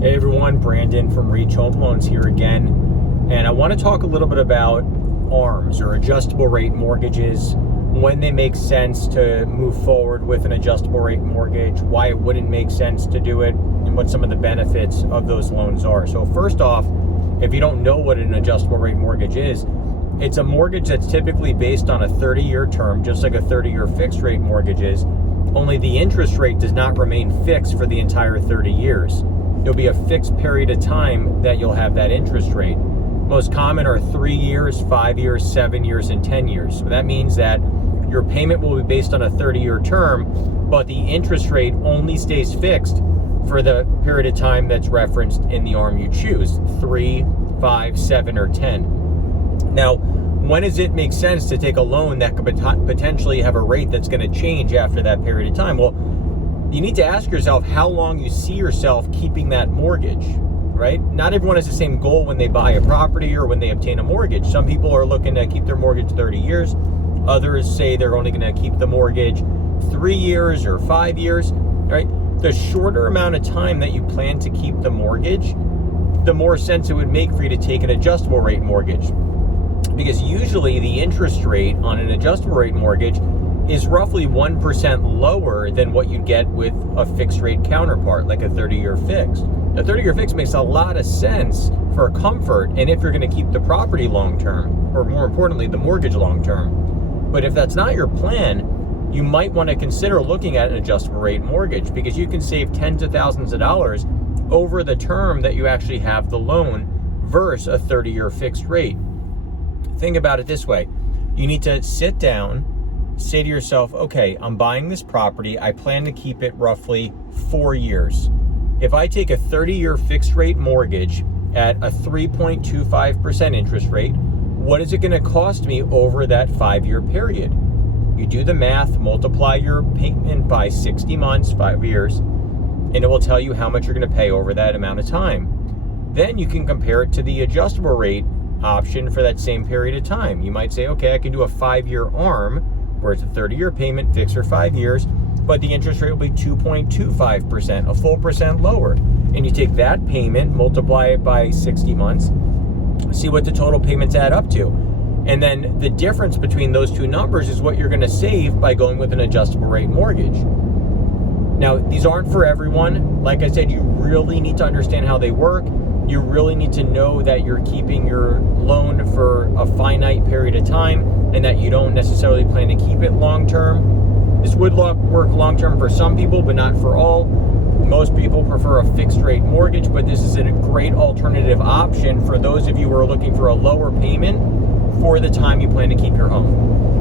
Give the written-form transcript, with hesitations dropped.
Hey everyone, Brandon from Reach Home Loans here again. And I want to talk a little bit about ARMs or adjustable rate mortgages, when they make sense to move forward with an adjustable rate mortgage, why it wouldn't make sense to do it, and what some of the benefits of those loans are. So first off, if you don't know what an adjustable rate mortgage is, it's a mortgage that's typically based on a 30-year term, just like a 30-year fixed rate mortgage is, only the interest rate does not remain fixed for the entire 30 years. There'll be a fixed period of time that you'll have that interest rate. Most common are 3 years, 5 years, 7 years, and 10 years. So that means that your payment will be based on a 30-year term, but the interest rate only stays fixed for the period of time that's referenced in the ARM you choose, 3, 5, 7, or 10. Now, when does it make sense to take a loan that could potentially have a rate that's going to change after that period of time? Well, you need to ask yourself how long you see yourself keeping that mortgage, right? Not everyone has the same goal when they buy a property or when they obtain a mortgage. Some people are looking to keep their mortgage 30 years. Others say they're only going to keep the mortgage 3 years or 5 years, right? The shorter amount of time that you plan to keep the mortgage, the more sense it would make for you to take an adjustable rate mortgage. Because usually the interest rate on an adjustable rate mortgage is roughly 1% lower than what you'd get with a fixed rate counterpart, like a 30-year fix. A 30-year fix makes a lot of sense for comfort, and if you're going to keep the property long-term, or more importantly, the mortgage long-term. But if that's not your plan, you might want to consider looking at an adjustable rate mortgage, because you can save tens of thousands of dollars over the term that you actually have the loan versus a 30-year fixed rate. Think about it this way. You need to sit down, say to yourself, okay, I'm buying this property. I plan to keep it roughly 4 years. If I take a 30-year fixed rate mortgage at a 3.25% interest rate, what is it going to cost me over that 5-year period? You do the math, multiply your payment by 60 months, 5 years, and it will tell you how much you're going to pay over that amount of time. Then you can compare it to the adjustable rate option for that same period of time. You might say, okay, I can do a 5-year ARM, where it's a 30-year payment fixed for 5 years, but the interest rate will be 2.25%, a full percent lower. And you take that payment, multiply it by 60 months, see what the total payments add up to. And then the difference between those two numbers is what you're going to save by going with an adjustable rate mortgage. Now, these aren't for everyone. Like I said, you really need to understand how they work. You really need to know that you're keeping your loan for a finite period of time and that you don't necessarily plan to keep it long term. This would work long term for some people, but not for all. Most people prefer a fixed rate mortgage, but this is a great alternative option for those of you who are looking for a lower payment for the time you plan to keep your home.